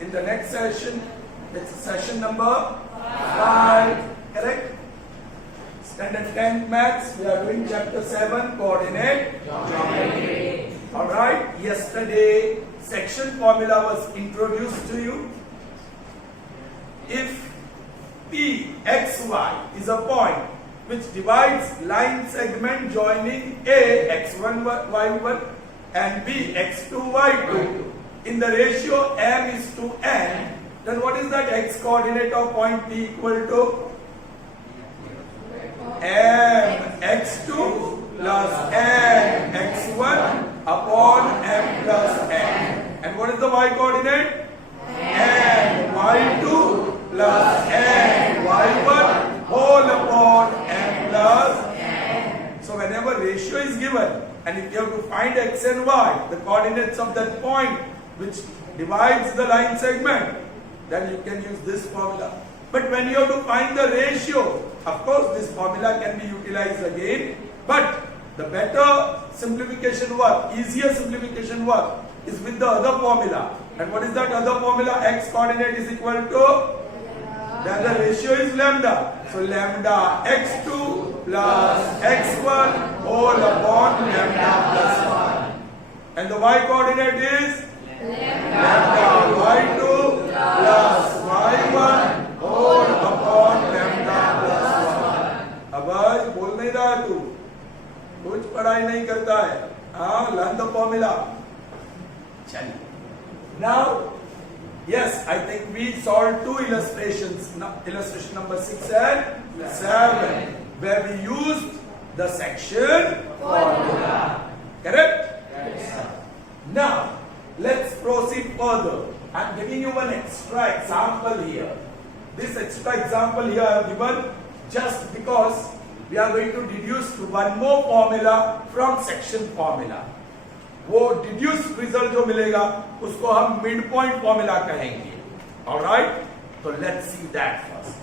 in the next session. It's session number 5. Correct? Standard 10 Maths. We are doing chapter 7, coordinate geometry. Alright. Yesterday, section formula was introduced to you. If PXY is a point which divides line segment joining A x1 y1 and B x2 y2 in the ratio m is to n, then what is that x coordinate of point P equal to? M x2 plus n x1 upon m plus n. And what is the y coordinate? N y2 plus n y1 whole upon m plus n. So whenever ratio is given and if you have to find x and y, the coordinates of that point which divides the line segment, then you can use this formula. But when you have to find the ratio, of course this formula can be utilized again, but the better simplification work, easier simplification work is with the other formula. And what is that other formula? X coordinate is equal to, then the ratio is lambda. So lambda x2 plus x1 whole upon lambda plus 1. And the y coordinate is lambda y2 plus y1 whole upon lambda plus 1. अब आज बोल नहीं रहा तू, कुछ पढ़ाई नहीं करता है. हाँ, learn the formula. चलिए. Now, yes, I think we solved two illustrations, illustration number 6 and 7, where we used the section formula. Correct? Yes. Now, let's proceed further. I'm giving you one extra example here. This extra example here I have given just because we are going to deduce one more formula from section formula. वो deduce result जो मिलेगा उसको हम mid point formula कहेंगे. Alright, तो let's see that first.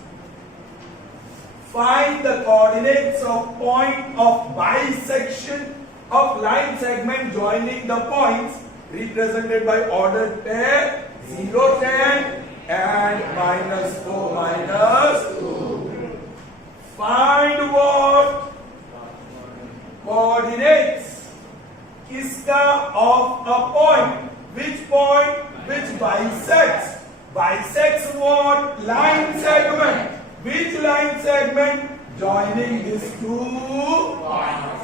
Find the coordinates of point of bisection of line segment joining the points represented by order pair 0, 10 and -4, -2. Find what? Coordinates. Kiska of a point. Which point? Which bisects what? Line segment. Which line segment joining these two points?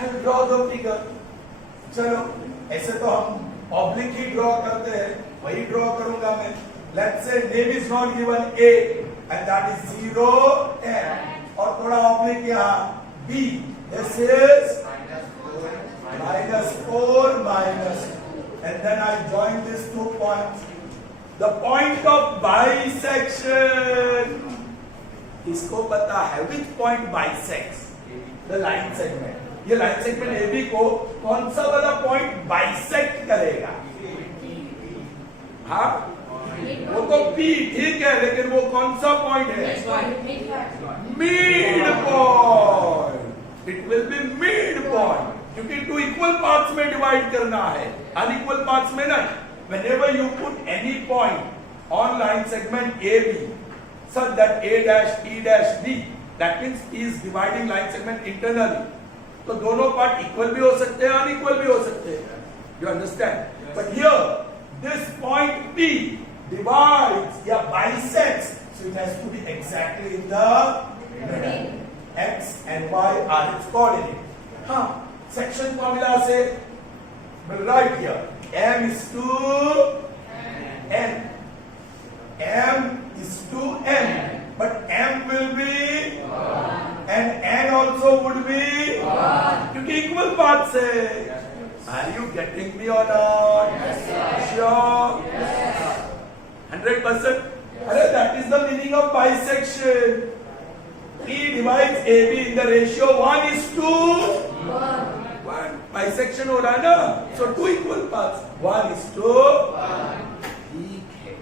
I'll draw the figure. चलो, ऐसे तो हम oblique ही draw करते हैं, वही draw करूंगा मैं. Let's say name is not given A and that is 0, 10 और थोड़ा oblique यहाँ B. This is -4, -2. And then I join these 2 points. The point of bisection. इसको पता है which point bisects the line segment. ये line segment AB को कौन सा वाला point bisect करेगा? हाँ? वो तो P ठीक है, लेकिन वो कौन सा point है? Mid point. It will be mid point. क्योंकि 2 equal parts में डिवाइड करना है, unequal parts में नहीं. Whenever you put any point on line segment AB such that A dash E dash D, that means he is dividing line segment internally. तो दोनों part equal भी हो सकते हैं, अनइक्वल भी हो सकते हैं. You understand? Yes. But here this point P divides या bisects, so it has to be exactly in the middle. X and Y are its coordinates. हाँ, section formula से we'll write here M is to N. M is to N, but M will be 1 and N also would be 1 क्योंकि equal parts है. Are you getting me or not? Yes, sir. Sure? Yes. 100%? Yes. That is the meaning of bisection. P divides AB in the ratio 1:1. Bisection हो रहा है ना? So 2 equal parts. 1:1. ठीक है.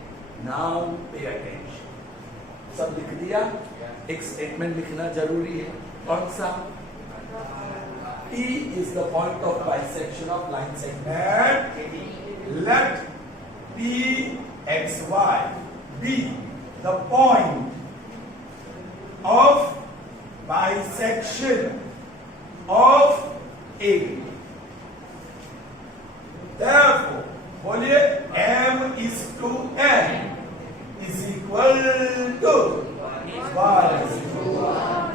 Now pay attention. सब लिख दिया? एक स्टेटमेंट लिखना जरूरी है. कौन सा? P is the point of bisection of line segment. Let P X Y be the point of bisection of A. Therefore, बोलिए M is to N is equal to Y is to 1.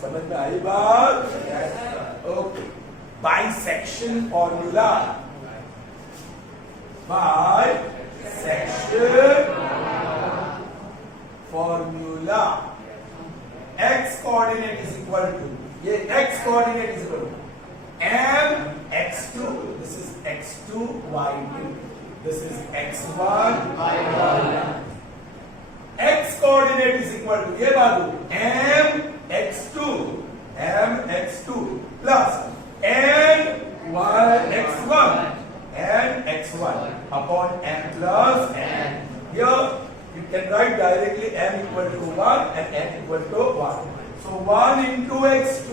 समझ में आई बात? Okay. Bisection formula. Bisection formula. X coordinate is equal to, ये X coordinate is equal to M X2. This is X2 Y2. This is X1 Y1. X coordinate is equal to, ये बाजू M X2 plus N Y X1 and X1 upon M plus N. Here you can write directly M equal to 1 and N equal to 1. So 1 into X2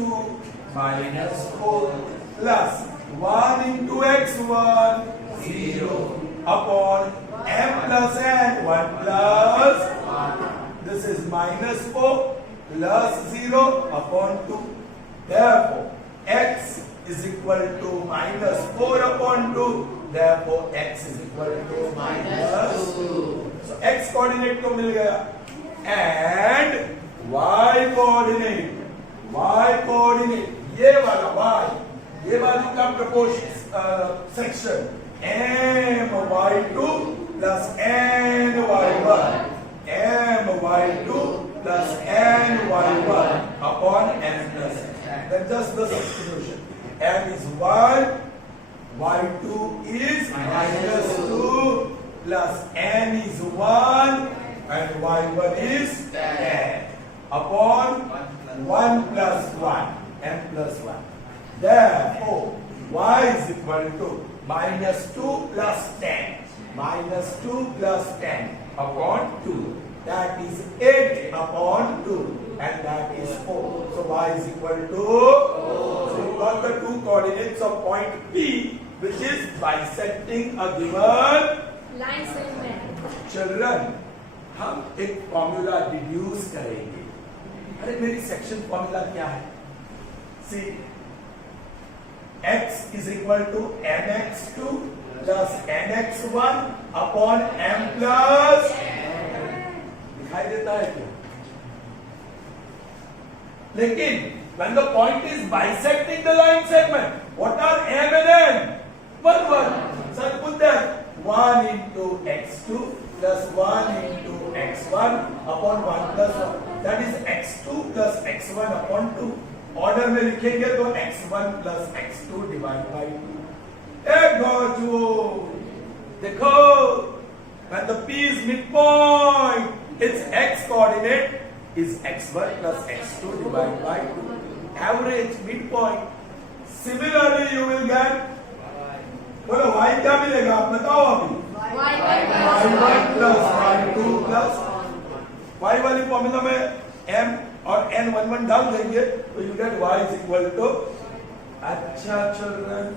minus 4 plus 1 into X1 0 upon M plus N 1 plus 1. This is minus 4 plus 0 upon 2. Therefore, X is equal to minus 4 upon 2. Therefore, X is equal to minus 2. So, X coordinate तो मिल गया. And Y coordinate. ये वाला Y. ये बाजू का proportion section. M Y2 plus N Y1. M Y2 plus N Y1 upon N plus N. That's just the substitution. M is 1, Y2 is minus 2, plus N is 1, and Y1 is 10, upon 1 plus 1, M plus 1. Therefore, Y is equal to minus 2 plus 10, minus 2 plus 10 upon 2. That is 8 upon 2, and that is 4. So Y is equal to 4. So you got the two coordinates of point P, which is bisecting a given line segment. Children, हम एक formula deduce करेंगे. अरे मेरी section formula क्या है? See, X is equal to MX2 plus NX1 upon M plus दिखाई देता है क्या? लेकिन when the point is bisecting the line segment, what are M and N? 1. So put that 1 into X2 plus 1 into X1 upon 1 plus 1. That is X2 plus X1 upon 2. Order में लिखेंगे तो X1 plus X2 divided by 2. एक गौजुओ देखो, when the P is midpoint, its X coordinate is X1 plus X2 divided by 2. Average midpoint. Similarly, you will get, बोलो Y क्या मिलेगा? आप बताओ अभी. Y1 plus Y2 plus Y वाली formula में M और N 1 डाल देंगे तो you get Y is equal to. अच्छा चिल्ड्रन,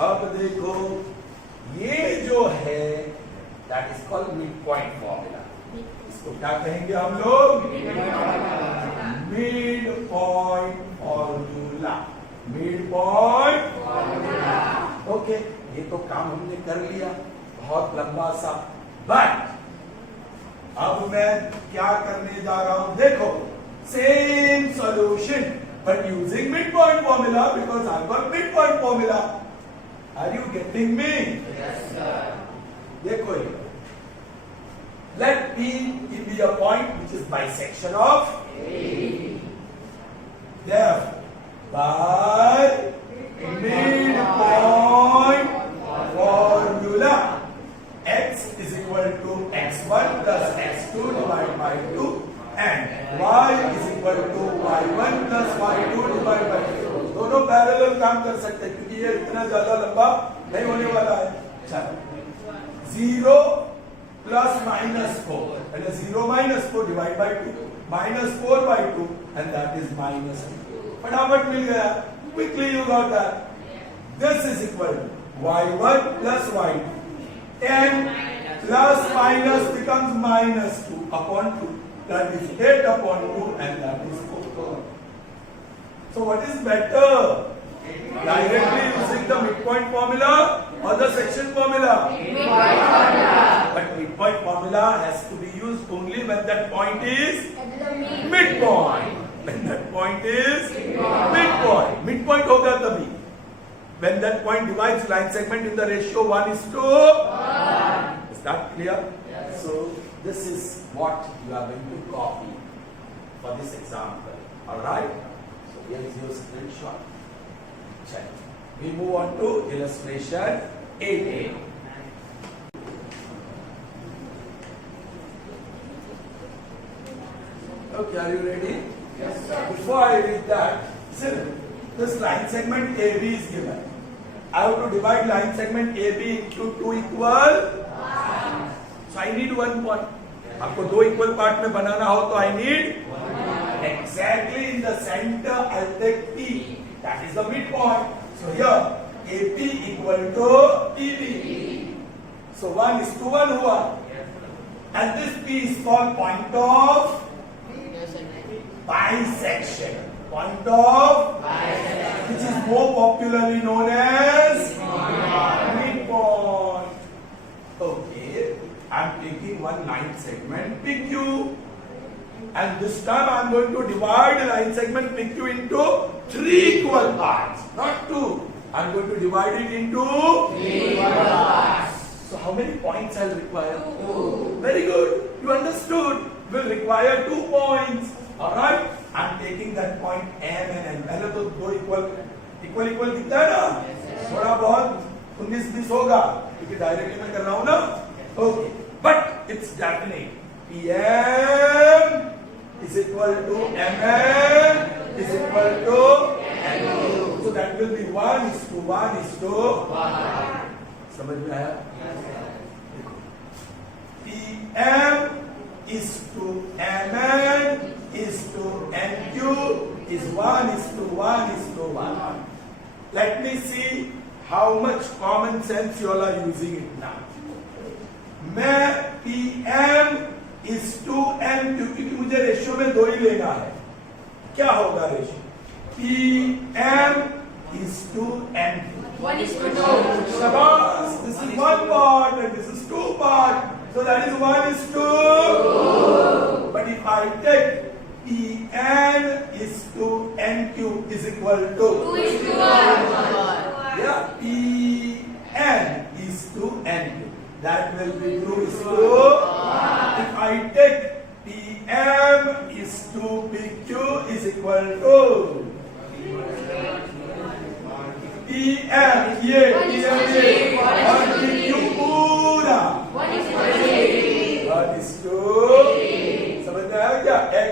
अब देखो ये जो है that is called midpoint formula. इसको क्या कहेंगे हम लोग? midpoint formula. midpoint formula. Okay, ये तो काम हमने कर लिया, बहुत लंबा सा. बट अब मैं क्या करने जा रहा हूं? देखो, same solution but using midpoint formula because I've got midpoint formula. Are you getting me? Yes, sir. देखो ये, let P be a point which is bisection of A. Therefore, by midpoint formula, X is equal to X1 plus X2 divided by 2 and Y is equal to Y1 plus Y2 divided by 2. दोनों parallel काम कर सकते हैं क्योंकि ये इतना ज्यादा लंबा नहीं होने वाला है. चलो, 0 plus minus 4 and 0 minus 4 divided by 2 minus 4 by 2 and that is minus 2. फटाफट मिल गया. Quickly you got that. This is equal to Y1 plus Y2 10 Plus minus becomes minus 2 upon 2. That is 8 upon 2 and that is 4. So what is better? Directly using the midpoint formula or the section formula? Midpoint formula. But midpoint formula has to be used only when that point is At the mean. midpoint. When that point is midpoint. Midpoint होगा तभी. When that point divides line segment in the ratio 1:1. Is that clear? Yes. So this is what you are going to copy for this example. Alright? So here is your screenshot. Check. We move on to illustration 8. Okay, are you ready? Yes, sir. Before I read that, see, this line segment AB is given. I have to divide line segment AB into 2 equal. So I need 1 point. आपको 2 equal part में बनाना हो तो I need exactly in the center. I'll take P. That is the midpoint. So here AP equal to PB. So 1:1 हुआ. And this P is called point of bisection. Point of bisection, which is more popularly known as midpoint. Okay, I'm taking one line segment PQ, and this time I'm going to divide the line segment PQ into 3 equal parts, not 2. I'm going to divide it into 3 equal parts. So how many points I'll require? 2. Very good. You understood. Will require 2 points. Alright, I'm taking that point M and N. पहले तो 2 equal दिखता है ना? थोड़ा बहुत 19-20 होगा क्योंकि directly मैं कर रहा हूँ ना? Okay, but it's definite. PM is equal to MN is equal to NQ. So that will be 1:1:1. समझ में आया? PM is to MN is to NQ is 1:1:1. Let me see how much common sense you all are using it now. मैं PM is to NQ क्योंकि मुझे ratio में 2 ही लेना है. क्या होगा ratio? PM is to NQ. 1:2. Shabash! This is 1 part and this is 2 part. So that is 1:2. But if I take PN is to NQ is equal to 2:1. yeah, PN is to NQ. That will be 2:1. If I take PM is to PQ is equal to PM ये और PQ पूरा 1:3. 1:3. समझ में आया क्या? X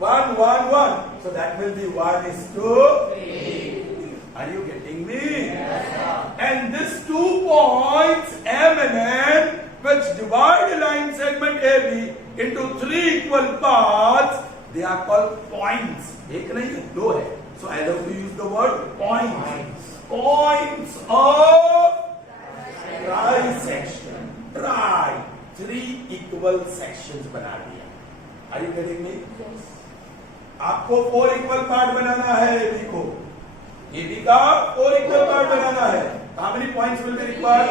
1, 1, 1. So that will be 1:3. Are you getting me? Yes, sir. And these 2 points M and N, which divide the line segment AB into 3 equal parts, they are called points. एक नहीं है, 2 है. So I have to use the word points. Points of trisection. Tri. 3 equal sections बना दिया. Are you getting me? Yes. आपको 4 equal part बनाना है AB को. AB का 4 इक्वल पार्ट बनाना है. How many points will be required?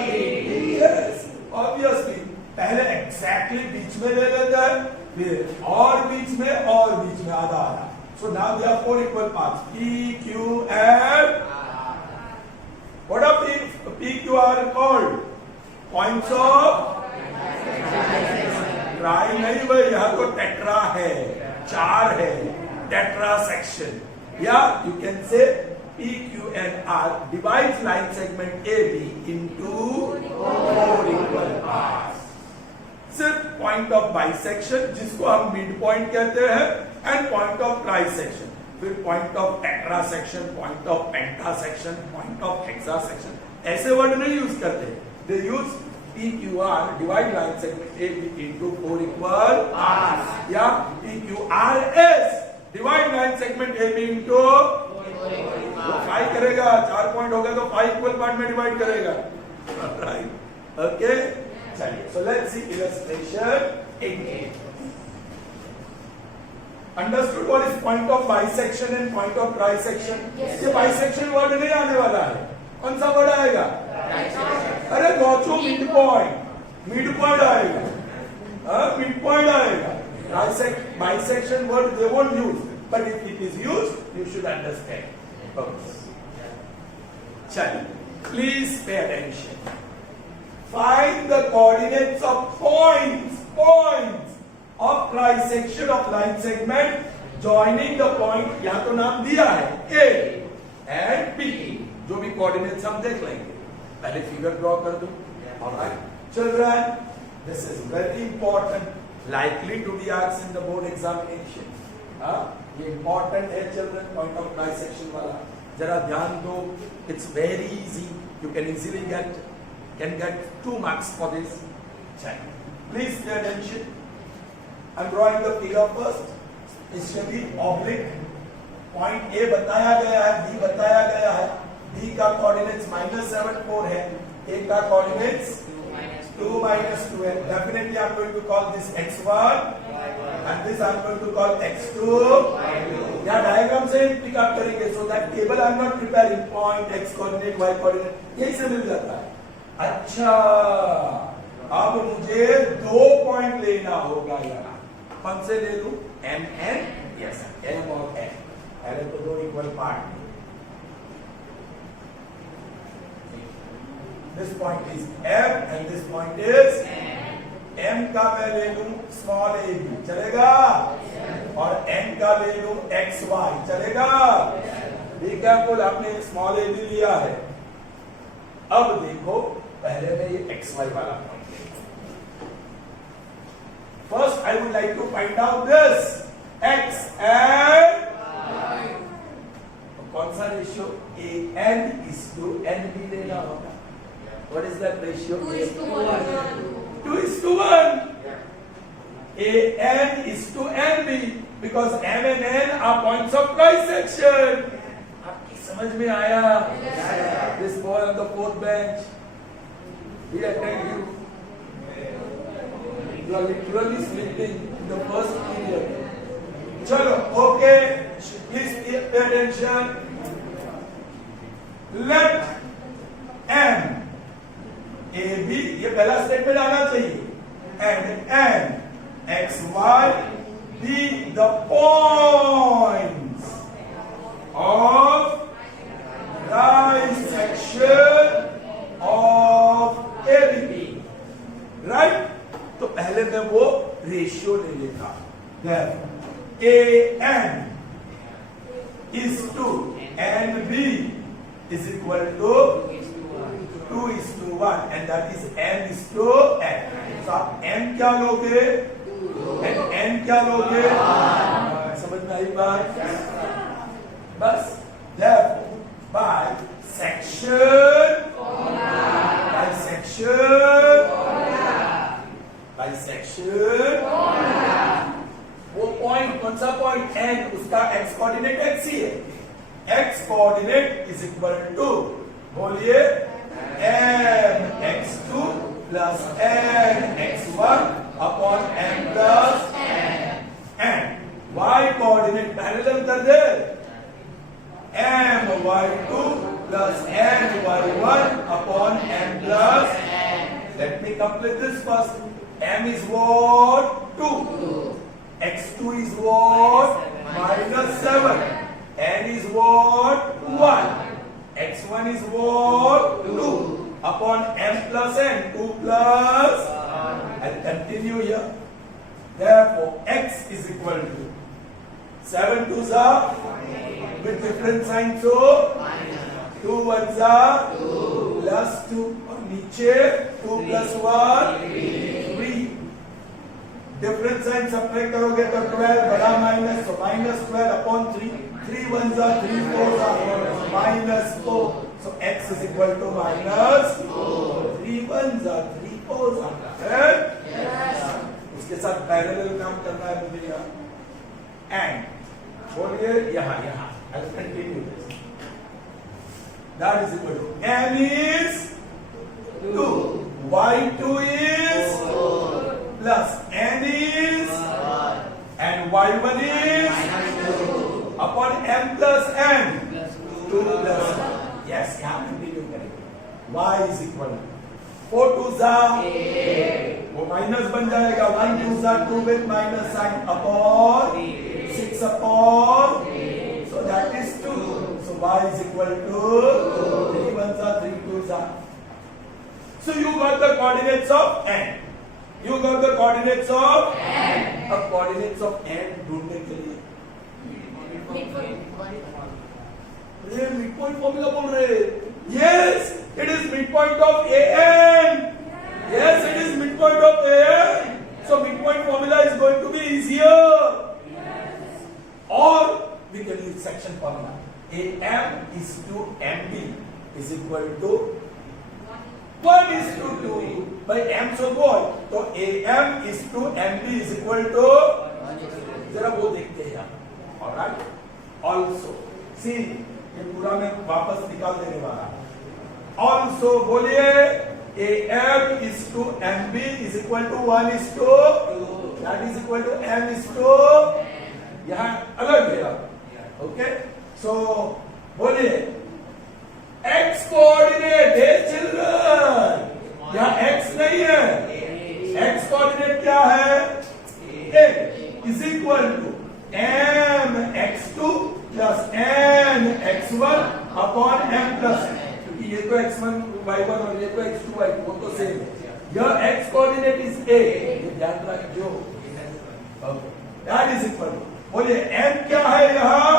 Yes, obviously. पहले exactly बीच में ले लेते हैं, फिर और बीच में आधा आधा. So now there are 4 equal parts. P, Q, and what are P, Q are called? Points of try नहीं भाई, यहाँ तो टेट्रा है, 4 है, टेट्रा सेक्शन. या you can say P, Q and R divides line segment AB into 4 equal parts. सिर्फ point of bisection जिसको हम मिड पॉइंट कहते हैं एंड पॉइंट ऑफ ट्राइसेक्शन, फिर point of tetrasection, point of pentasection, point of hexasection, ऐसे word नहीं use करते. They use PQR divide line segment AB into 4 equal parts. या PQRS divide line segment AB into 5 करेगा. 4 point होगा तो 5 equal part में divide करेगा. Right. Okay? चलिए, so let's see illustration 18. Understood what is point of bisection and point of trisection? Yes, ये bisection word नहीं आने वाला है. कौन सा word आएगा? अरे गौचो मिड पॉइंट आएगा. मिड पॉइंट आएगा. Bisection word they won't use, but if it is used, you should understand. Okay. चलिए, please pay attention. Find the coordinates of points of trisection of line segment joining the point. यहाँ तो नाम दिया है A and B. जो भी coordinates हम देख लेंगे. पहले फिगर ड्रॉ कर दो. Alright, children, this is very important. Likely to be asked in the board examination. ये important है children, point of trisection वाला. जरा ध्यान दो. It's very easy. You can easily get 2 marks for this. Check. Please pay attention. I'm drawing the figure first. Especially oblique. Point A बताया गया है, B बताया गया है. B का coordinates -7 4 है. A का coordinates 2 -2 है. Definitely I'm going to call this x1 and this I'm going to call x2. यहाँ diagram से pick up करेंगे, so that table I'm not preparing. Point x coordinate, y coordinate यही से मिल जाता है. अच्छा, अब मुझे 2 पॉइंट लेना होगा यार. कौन से ले लूं? M N? Yes, M और N. पहले तो 2 equal part. This point is M and this point is M का मैं ले लूं स्मॉल a b चलेगा, और N का ले लूं x y चलेगा. बी केयरफुल, आपने स्मॉल a b लिया है. अब देखो, पहले मैं ये x y वाला पॉइंट लेता. First I would like to find out this x and y. कौन सा ratio? a n is to n b लेना होगा. What is that ratio? 2:1. 2:1. a n is to n b because m and n are points of trisection. आपकी समझ में आया? This boy on the 4th bench, he attend you. You are literally sleeping in the first period. चलो, okay. Please pay attention. Let M A B, ये पहला statement आना चाहिए. And N X Y be the points of trisection of AB. Right? तो पहले मैं वो ratio ले लेता. AN is to NB is equal to 2:1 and that is N is to N. तो आप M क्या लोगे? and N क्या लोगे? समझ में आई बात? बस. Therefore, bisection वो पॉइंट, कौन सा पॉइंट? N, उसका x कोऑर्डिनेट x ही है. x coordinate is equal to, बोलिए, m x2 plus n x1 upon m plus n. y coordinate parallel कर दे. m y2 plus n y1 upon m plus. Let me complete this first. M is what? 2. X2 is what? -7. N is what? 1. X1 is what? 2. Upon M plus N. 2 plus. I'll continue here. Therefore, X is equal to 7 2s are with different signs. So 2 1s are 2 plus 2. और नीचे 2 plus 1 3. Different sign subtract करोगे तो 12 बड़ा minus, तो -12 upon 3. 3 1s are 3 4s are -4. So x is equal to -4. 3 1s are 3 4s are. Yes. उसके साथ parallel काम करना है मुझे यहाँ. एंड बोलिए यहाँ I'll continue this. That is equal to n is 2. y2 is plus n is and y1 is upon m plus n 2 plus 1. Yes, यहाँ कंटिन्यू करेंगे. y is equal to 4 2s are वो minus बन जाएगा. 1 2s are 2 with minus sign upon 6 upon, so that is 2. So y is equal to 3 1s are 3 2s are. So you got the coordinates of n. You got the coordinates of n. अब coordinates of n ढूंढने के लिए ये midpoint formula बोल रहे. Yes, it is midpoint of an. Yes, it is midpoint of an. So midpoint formula is going to be easier. Or we can use section formula. AM is to MB is equal to 1 is to 2 by M so बोल. तो AM is to MB is equal to जरा वो देखते हैं. Alright. Also, see ये पूरा मैं वापस निकाल देने वाला. Also बोलिए AM is to MB is equal to 1 is to 2. That is equal to M is to यहाँ अलग है. Okay. So बोलिए x कोऑर्डिनेट है चिल्ड्रन. यहाँ x नहीं है. x कोऑर्डिनेट क्या है? a is equal to m x2 plus n x1 upon m plus n. क्योंकि ये तो x1 y1 और ये तो x2 y2 वो तो सेम है. यह x कोऑर्डिनेट इज a. ये ध्यान रखियो. That is equal to बोलिए m क्या है यहाँ?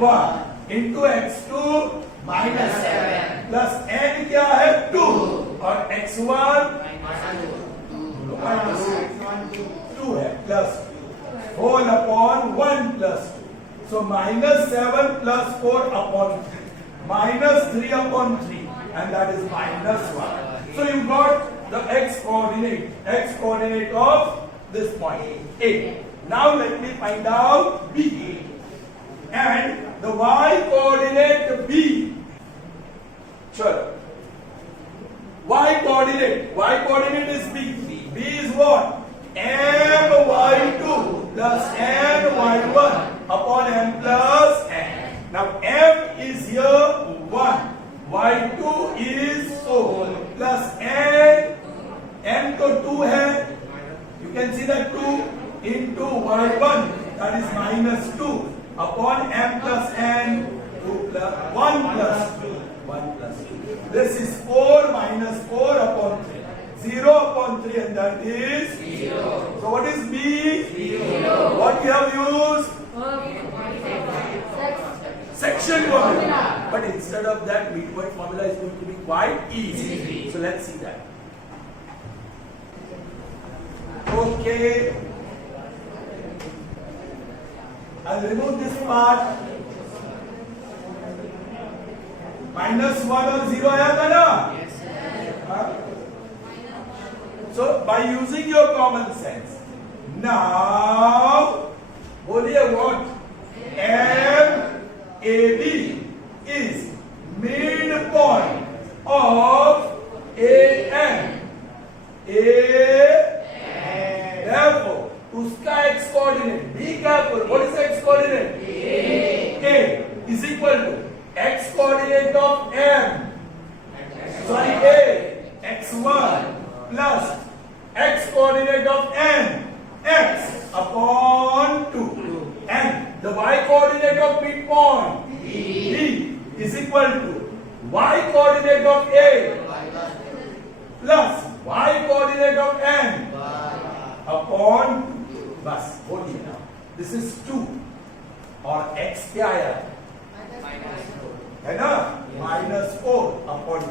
1 into x2 minus 7 plus n क्या है? 2 और x1 minus 2 है plus whole upon 1 plus 2. So minus 7 plus 4 upon 3 minus 3 upon 3 and that is minus 1. So you got the x coordinate of this point A. Now let me find out B and the y coordinate B. Sure. Y coordinate is B. B is what? M y2 plus n y1 upon m plus n. Now m is here 1, y2 is 4 plus n तो 2 है. You can see that 2 into y1 that is minus 2 upon m plus n 2 plus 1 plus 2. 1 plus 2. This is 4 minus 4 upon 3. 0 upon 3 and that is 0. So what is B? 0. What we have used? Section formula. But instead of that, midpoint formula is going to be quite easy. So let's see that. Okay. I'll remove this part. Minus 1 और 0 आया था ना? So by using your common sense, now बोलिए what? MAB is midpoint of AM. Therefore, उसका x coordinate. Be careful. What is x coordinate? A is equal to x coordinate of M. Sorry, A x1 plus x coordinate of n x upon 2 and the y coordinate of midpoint B is equal to y coordinate of A plus y coordinate of n upon 2. बस बोलिए ना. This is 2 और x क्या है ना? minus 4 upon 2.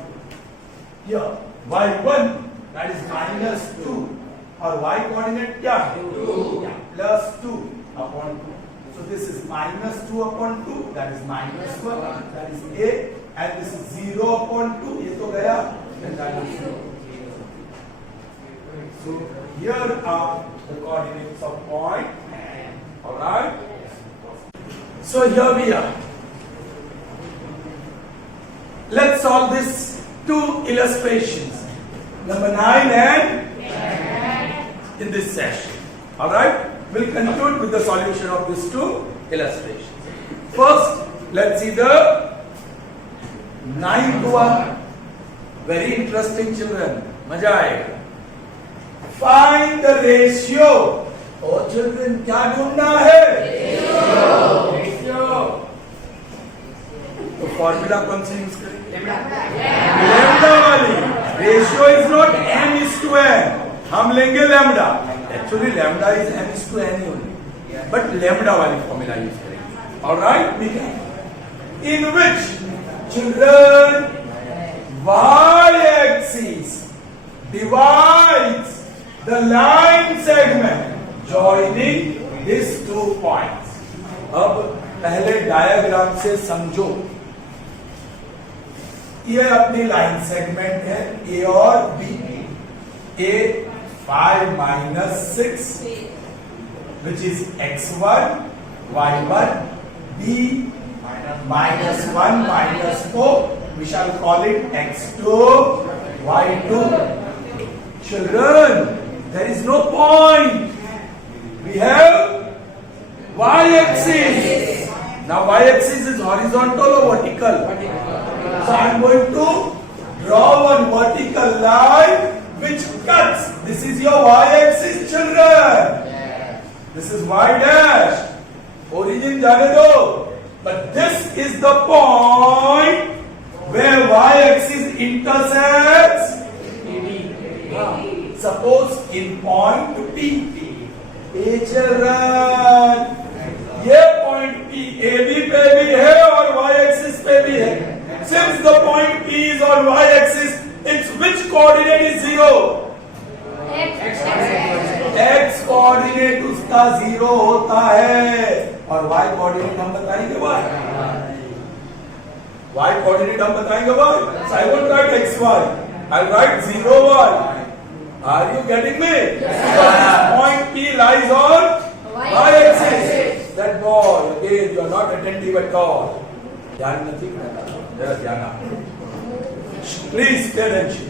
Here y1 that is minus 2 और y coordinate क्या है? 2 plus 2 upon 2. So this is minus 2 upon 2 that is minus 1 that is A and this is 0 upon 2 ये तो गया and that is 0. So here are the coordinates of point. Alright. So here we are. Let's solve this two illustrations. number 9 and in this session. All right? We'll conclude with the solution of these two illustrations. First, let's see the 9th one. Very interesting, children. Maja aayega. Find the ratio. Oh children, क्या ढूंढना है? Ratio. तो formula कौन सी use करेंगे? Lambda वाली. Ratio is not m is to n. हम लेंगे lambda. Actually lambda is m is to n only, but lambda वाली फॉर्मूला यूज करेंगे. Alright, in which children y-axis divides the line segment joining these 2 points. अब पहले diagram से समझो. ये अपनी लाइन सेगमेंट है A और B. A 5 minus 6 which is x1 y1. B minus 1 minus 4, we shall call it x2 y2. Children, there is no point. We have y-axis. Now y-axis is horizontal or vertical? So I am going to draw one vertical line which cuts. This is your y-axis, children. This is y dash. Origin जाने दो. But this is the point where y-axis intersects. Suppose in point P. A children, ये point P AB पे भी है और y-axis पे भी है. Since the point P is on y-axis, its which coordinate is 0? X coordinate उसका 0 होता है. और y coordinate हम बताएंगे y coordinate हम बताएंगे y. So I won't write xy. I'll write 0y. Are you getting me? Yes. Point P lies on y-axis. That boy, again, you are not attentive at all. ध्यान नहीं करना. जरा ध्यान आप. Please pay attention.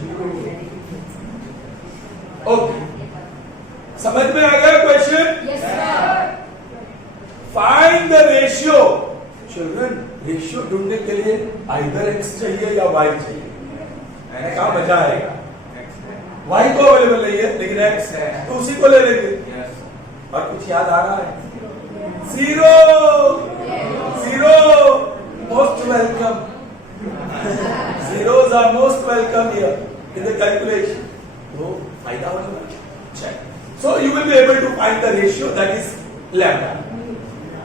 Okay. समझ में आ गया question? Yes, sir. Find the ratio. Children, ratio ढूंढने के लिए either x चाहिए या y चाहिए. मैंने कहा मजा आएगा. y तो अवेलेबल नहीं है, लेकिन x है, तो उसी को ले लेंगे. और कुछ याद आ रहा है? 0 most welcome. Zeros are most welcome here in the calculation. तो फायदा होगा. Check. So you will be able to find the ratio, that is lambda.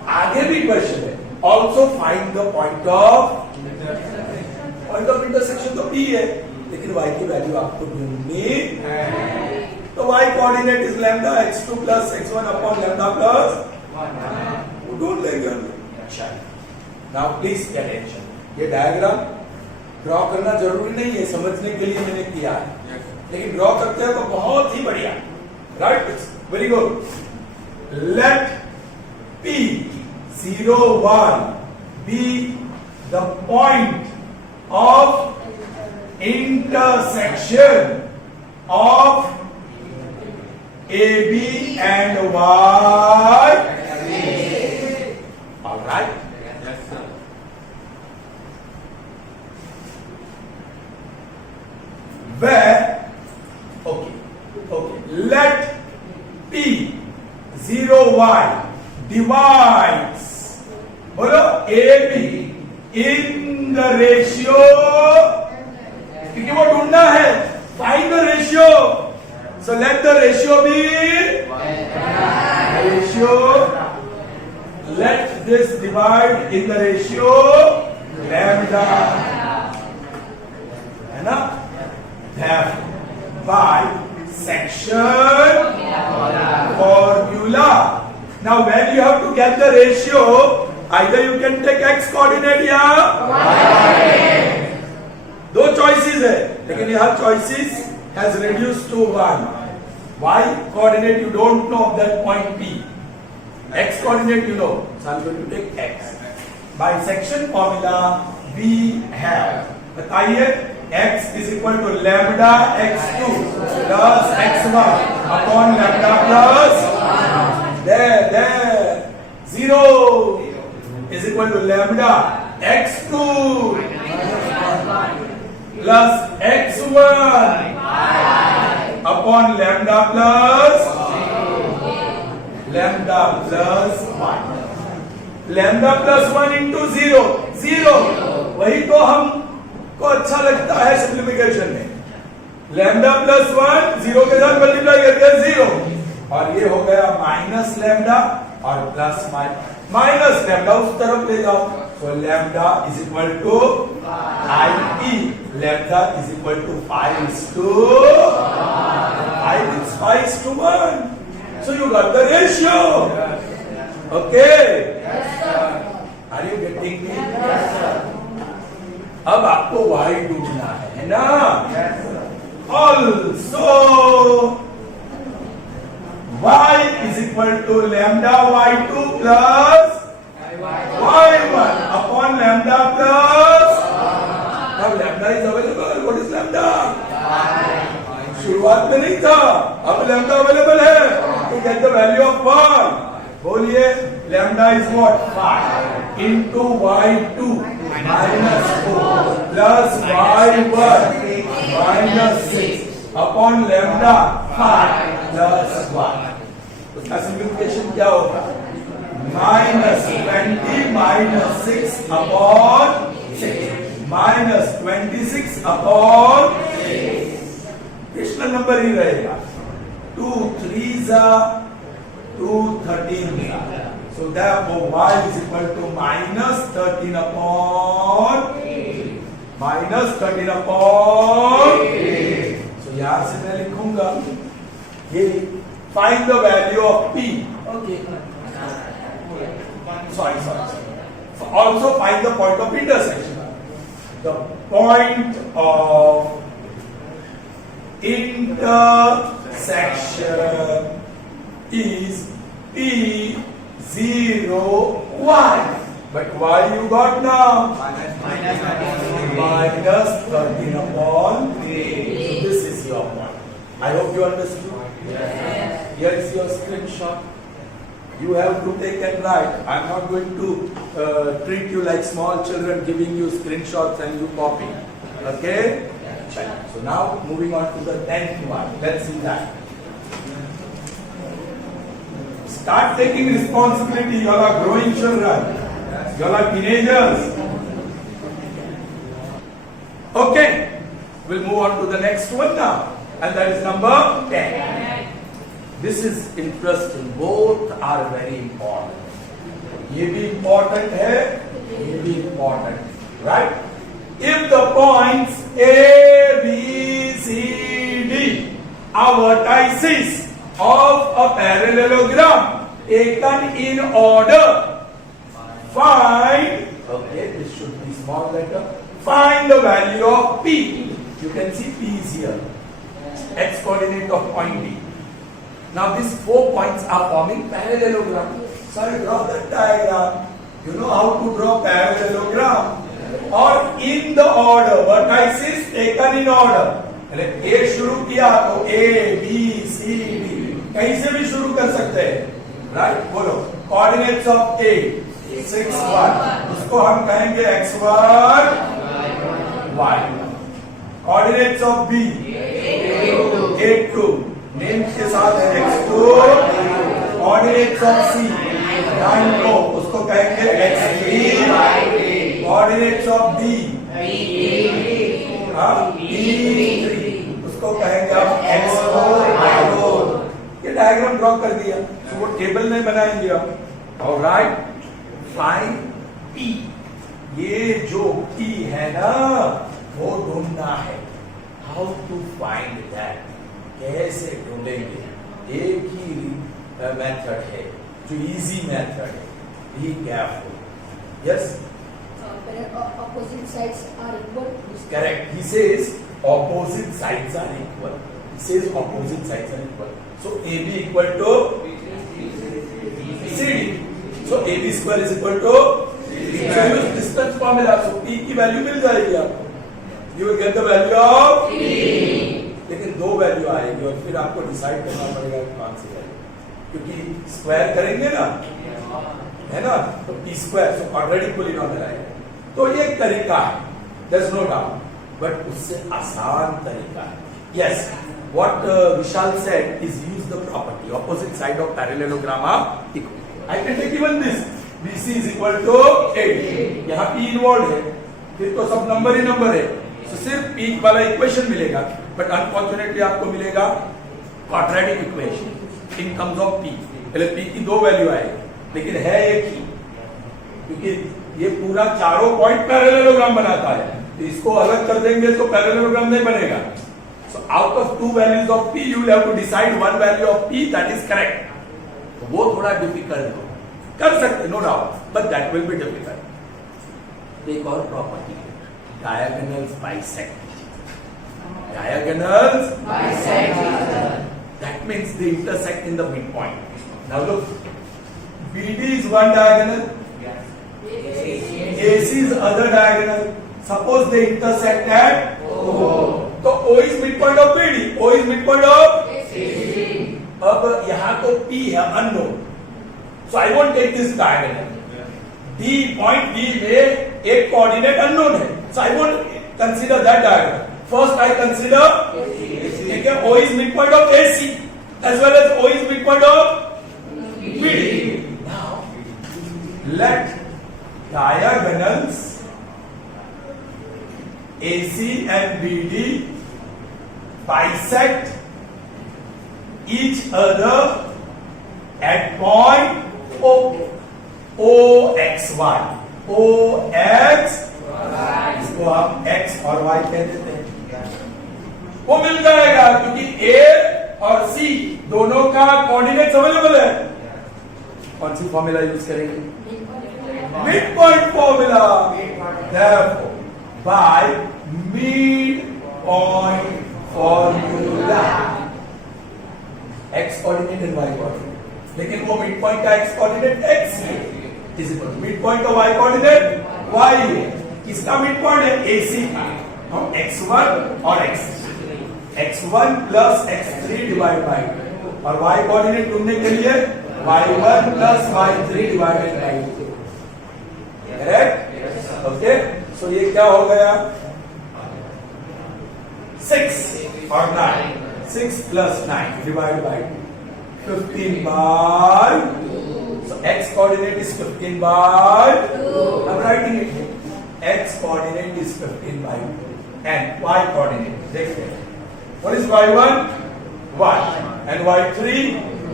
आगे भी क्वेश्चन है. Also find the point of intersection तो P है, लेकिन y की वैल्यू आपको ढूंढनी है. तो y coordinate is lambda x2 plus x1 upon lambda plus 1. ढूंढ लेंगे. अच्छा, नाउ प्लीज पे अटेंशन. ये डायग्राम ड्रॉ करना जरूरी नहीं है, समझने के लिए मैंने किया है, लेकिन ड्रॉ करते हैं तो बहुत ही बढ़िया. Right, very good. Let P 0 1 be the point of intersection of AB and Y. All right. Yes, sir. Where, okay, let P 0 Y divides, बोलो AB in the ratio, क्योंकि वो ढूंढना है. Find the ratio. So let the ratio be ratio. Let this divide in the ratio lambda. है ना? Therefore, by section formula. Now when you have to get the ratio, either you can take x coordinate या y coordinate. दो choices है, लेकिन यहाँ choices has reduced to 1. Y coordinate you don't know of that point P. X coordinate you know. So I'm going to take x. By section formula we have, बताइए, x is equal to lambda x2 plus x1 upon lambda plus there 0 is equal to lambda x2 plus x1 upon lambda plus 1 lambda plus 1 into 0 वही तो हमको अच्छा लगता है simplification में lambda plus 1 0 के साथ मल्टीप्लाई करके 0 और ये हो गया माइनस लैम्डा और प्लस माइनस लैम्डा उस तरफ ले जाओ so lambda is equal to i lambda is equal to 5 is to 1 so you got the ratio okay are you getting me अब आपको y ढूंढना है ना also y is equal to lambda y2 plus y1 upon lambda plus now lambda is available what is lambda शुरुआत में नहीं था अब lambda अवेलेबल है to get the value of y बोलिए lambda is what 5 into y2 minus 4 plus y1 minus 6 upon lambda 5 plus 1 उसका simplification क्या होगा minus 20 minus 6 upon 6 minus 26 upon 6 Krishna number ही रहेगा 2 3s are 2 13s are so therefore y is equal to minus 13 upon 8 so यहां से मैं लिखूंगा ये find the value of p okay sorry so also find the point of intersection the point of intersection is P0 1 but why you got now minus 13 upon 3 so this is your point I hope you understood here is your screenshot you have to take and write I am not going to treat you like small children giving you screenshots and you copy okay so now moving on to the 10th one let's see that start taking responsibility you all are growing children you all are teenagers okay we'll move on to the next one now and that is number 10 this is interesting both are very important ye bhi important hai ye bhi important right if the points A, B, C, D are vertices of a parallelogram taken in order, find, okay, this should be small letter, find the value of P. You can see P is here, x coordinate of point D. Now these 4 points are forming parallelogram. So I draw the diagram. You know how to draw parallelogram? और in the order vertices taken in order मतलब A शुरू किया तो A B C D कहीं से भी शुरू कर सकते हैं राइट बोलो कोऑर्डिनेट्स ऑफ A 6 1 उसको हम कहेंगे x1 y1 coordinates of B 8 2 name के साथ है x2 कोऑर्डिनेट्स ऑफ C 9 4 उसको कहेंगे x3 coordinates of D D3 उसको कहेंगे आप x4 ये डायग्राम ड्रॉ कर दिया तो वो टेबल नहीं बनाएंगे आप ऑलराइट फाइंड P ये जो P है ना वो ढूंढना है हाउ टू फाइंड दैट कैसे ढूंढेंगे एक ही मेथड है जो इजी मेथड है be careful yes opposite sides are equal. Correct. He says opposite sides are equal. He says opposite sides are equal. So AB equal to CD. So AB square is equal to CD. So use distance formula. So P की value मिल जाएगी आपको. you will get the value of p. लेकिन दो value आएगी और फिर आपको decide करना पड़ेगा कौन सी वैल्यू, क्योंकि स्क्वायर करेंगे ना, है ना, तो p square so quadratic polynomial आएगा. तो ये एक तरीका है, there's no doubt, बट उससे आसान तरीका है. Yes, what Vishal said is use the property. Opposite side of parallelogram are equal. I can take even this. BC is equal to 8. यहाँ P involved है, फिर तो सब नंबर ही नंबर है, तो सिर्फ P वाला इक्वेशन मिलेगा. बट अनफॉर्चुनेटली आपको मिलेगा quadratic equation in terms of P. पहले P की दो वैल्यू आएगी, लेकिन है एक ही, क्योंकि ये पूरा चारों पॉइंट पैरेललोग्राम बनाता है. तो इसको अलग कर देंगे तो पैरेललोग्राम नहीं बनेगा. So out of two values of P, you will have to decide one value of P that is correct. तो वो थोड़ा डिफिकल्ट हो, कर सकते no doubt, but that will be difficult. एक और प्रॉपर्टी है, diagonals bisect. Diagonals bisect. That means they intersect in the midpoint. Now look, BD is one diagonal, AC is other diagonal. Suppose they intersect at O. So O is midpoint of BD, O is midpoint of AC. अब यहाँ तो P है unknown, so I won't take this diagonal. D point D में एक coordinate unknown है, so I won't consider that diagonal. First I consider AC. O is midpoint of AC as well as O is midpoint of BD. Now let diagonals AC and BD bisect each other at point O. OXY. OXY. इसको हम X और Y कह देते हैं. वो मिल जाएगा क्योंकि A और C दोनों का कोऑर्डिनेट्स अवेलेबल है. कौन सी फॉर्मूला यूज करेंगे? Mid point formula. Therefore, by mid-point formula, x coordinate and y coordinate. लेकिन वो midpoint का x coordinate x है, is equal to midpoint का y coordinate y है. इसका midpoint है AC का, हम x1 और x1 plus x3 divide by, और y coordinate ढूंढने के लिए y1 plus y3 divided by 2. Correct? Okay. So ये क्या हो गया? 6 और 9. 6 plus 9 divided by 2. 15 by 2. So x coordinate is 15 by 2. I'm writing it here. X coordinate is 15 by 2. And y coordinate, देखते हैं. What is y1? 1. And y3?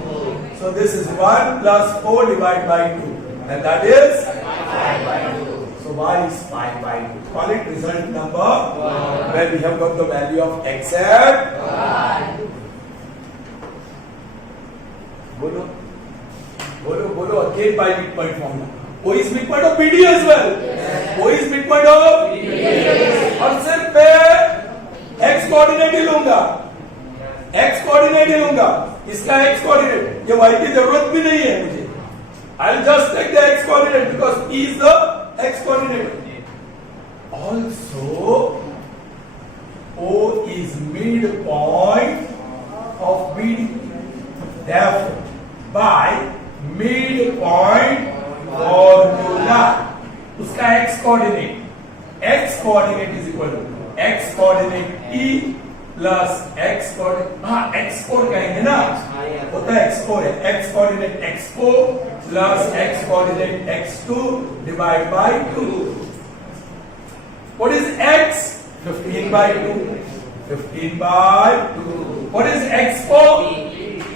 2. So this is 1 plus 4 divided by 2. And that is 5 by 2. So y is 5 by 2. Call it result number 1, where we have got the value of x at 1. बोलो बोलो बोलो again by midpoint formula. O is midpoint of BD as well. Yes. O is midpoint of BD. और सिर्फ मैं x coordinate ही लूंगा. x coordinate ही लूंगा. इसका x coordinate, ये y की जरूरत भी नहीं है मुझे. I'll just take the x coordinate because P is the x coordinate. Also, O is midpoint of BD. Therefore, by midpoint formula, उसका x coordinate is equal to x coordinate P plus x coordinate, हाँ x core कहेंगे ना, होता है x core है, x coordinate x4 plus x coordinate x2 divide by 2. What is x? 15 by 2. 15 by 2. What is x4?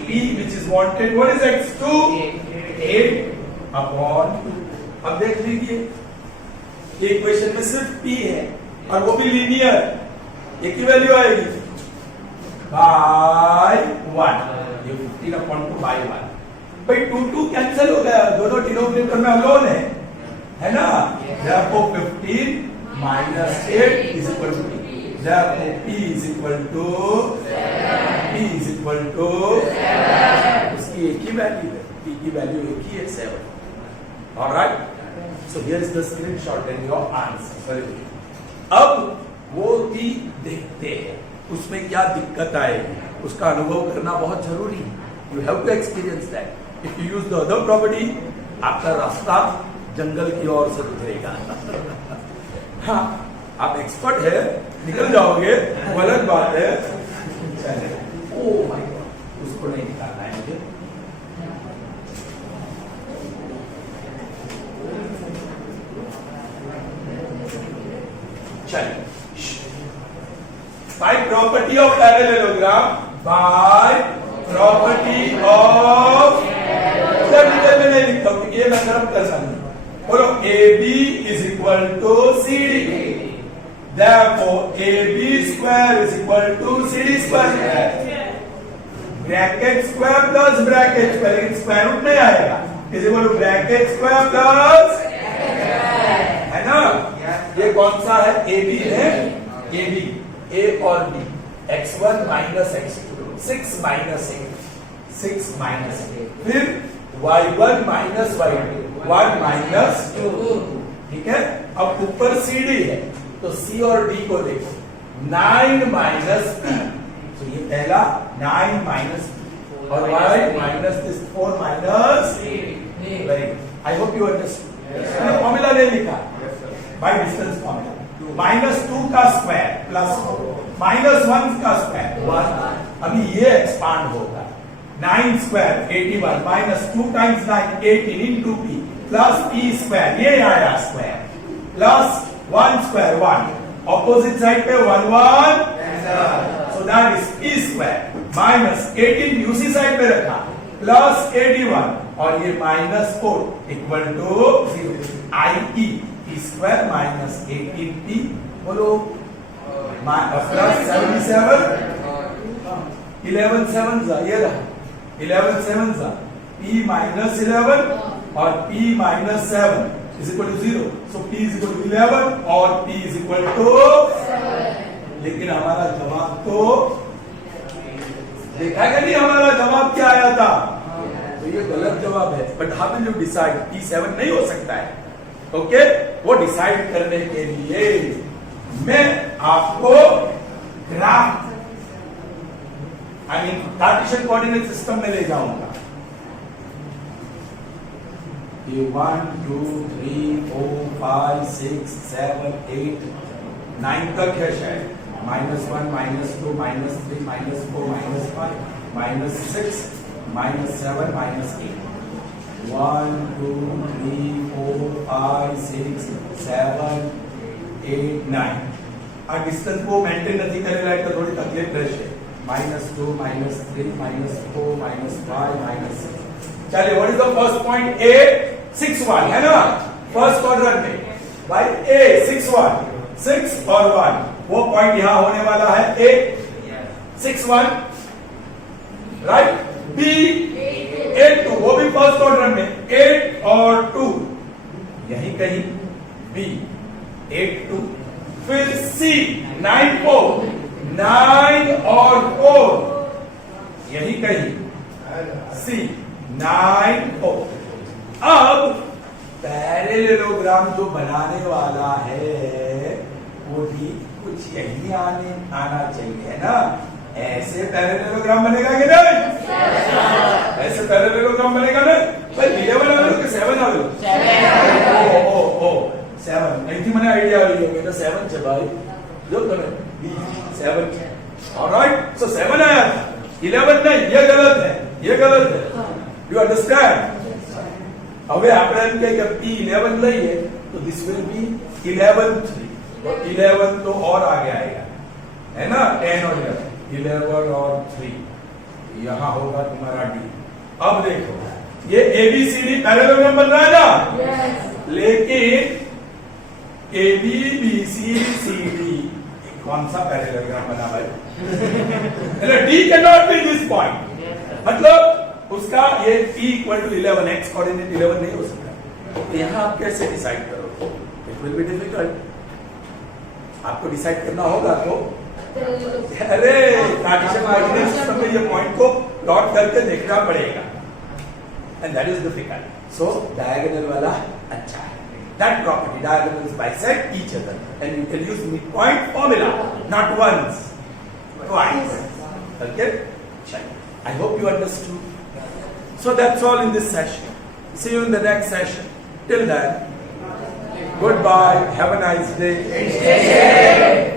P, which is wanted. What is x2? 8 upon 2. अब देख लीजिए, ये इक्वेशन में सिर्फ P है और वो भी लीनियर, एक ही वैल्यू आएगी by 1. ये 15 upon 2 by 1. भाई 2 कैंसिल हो गया, दोनों डिनोमिनेटर में अलोन है ना? Therefore 15 minus 8 is equal to P. Therefore P is equal to 7. P is equal to 7. उसकी एक ही वैल्यू है, P की वैल्यू एक ही है 7. All right. So here is the screenshot and your answer. अब वो भी देखते हैं उसमें क्या दिक्कत आएगी, उसका अनुभव करना बहुत जरूरी है. You have to experience that. If you use the other property, आपका रास्ता जंगल की ओर से गुजरेगा. हाँ, आप एक्सपर्ट है, निकल जाओगे, वो अलग बात है. ओह माय गॉड, उसको नहीं निकालना है मुझे. चलिए, by property of parallelogram, by property of detail में नहीं लिखता हूं क्योंकि ये मैं तरफ कर सकता. बोलो AB is equal to CD. Therefore AB square is equal to CD square. Bracket square plus bracket square, लेकिन स्क्वायर रूट नहीं आएगा. Is equal to bracket square plus, है ना. ये कौन सा है? AB है. AB A और B, x1 minus x2, 6 minus 6 minus, फिर y1 माइनस y2, 1 माइनस 2. ठीक है. अब ऊपर CD है तो C और D को देखो. 9 माइनस P, तो ये पहला 9 माइनस P और y minus this 4 minus. Very good. I hope you understood. Formula नहीं लिखा, बाय डिस्टेंस फॉर्मूला. -2 का स्क्वायर प्लस -1 का स्क्वायर 1. अभी ये एक्सपांड होगा. 9 square 81 -2 times 9 18 into p plus p square, ये आया square, plus 1 square 1. Opposite side पे 1 1, so that is p square minus 18 उसी साइड पे रखा प्लस 81 और ये -4 equal to 0. i.e. p square minus 18p, बोलो प्लस 77. 11 7 जा, ये रहा 11 7 जा, p माइनस 11 और p minus 7 is equal to 0. So p is equal to 11 और p इज इक्वल टू 7. लेकिन हमारा जवाब तो देखा है कि नहीं, हमारा जवाब क्या आया था? तो ये गलत जवाब है. But how will you decide? p 7 नहीं हो सकता है. ओके, वो डिसाइड करने के लिए मैं आपको graph I mean Cartesian coordinate system में ले जाऊंगा. ये 1 2 3 4 5 6 7 8 9 तक है शायद. -1 -2 -3 -4 -5 -6 -7 -8. 1 2 3 4 5 6 7 8 9. આ ડિસ્ટન્સ को મેન્ટેન નથી કરેલા એટલે થોડી તકલીફ રહેશે. -2 -3 -4 -5 -6. चलिए, what is the first point? A 6 1 है ना, फर्स्ट क्वाड्रेंट में. भाई A 6 1, 6 और 1, वो पॉइंट यहां होने वाला है. A 6 1, right. B 8 2, वो भी फर्स्ट क्वाड्रेंट में. 8 और 2 यही कहीं. B 8 2, फिर C 9 4, 9 और 4 यही कहीं. C 9 4. अब पैरेललोग्राम जो बनाने वाला है वो भी कुछ यही आना चाहिए, है ना. ऐसे पैरेललोग्राम बनेगा कि नहीं? ऐसे पैरेललोग्राम बनेगा ना. भाई 11 आवेलो કે 7 आवेलो? 7. ओ 7. અહીંથી મને આઈડિયા આવી ગયો કે 7 છે ભાઈ. જો તમે B 7 છે. ऑलराइट, सो 7 आया था, 11 नहीं. ये गलत है, ये गलत है. You understand? હવે આપણે એમ કહીએ કે p 11 લઈએ तो दिस विल बी 11 3. तो 11 तो और आगे आएगा, है ना. 10 और 11 और 3 यहां होगा तुम्हारा D. अब देखो, ये ABCD पैरेललोग्राम बन रहा है ना. Yes. लेकिन AB BC CD कौन सा पैरेललोग्राम बना भाई? D cannot be this point. मतलब उसका ये P equal to 11, x coordinate 11 नहीं हो सकता. तो यहाँ आप कैसे डिसाइड करोगे? It will be difficult. आपको डिसाइड करना होगा तो अरे कार्टेशियन कोऑर्डिनेट सिस्टम में ये पॉइंट को प्लॉट करके देखना पड़ेगा, and that is difficult. So diagonal वाला अच्छा है. that property, diagonals bisect each other. And you can use midpoint formula, not once, twice. Okay? Check. I hope you understood. So that's all in this session. See you in the next session. Till then, goodbye. Have a nice day.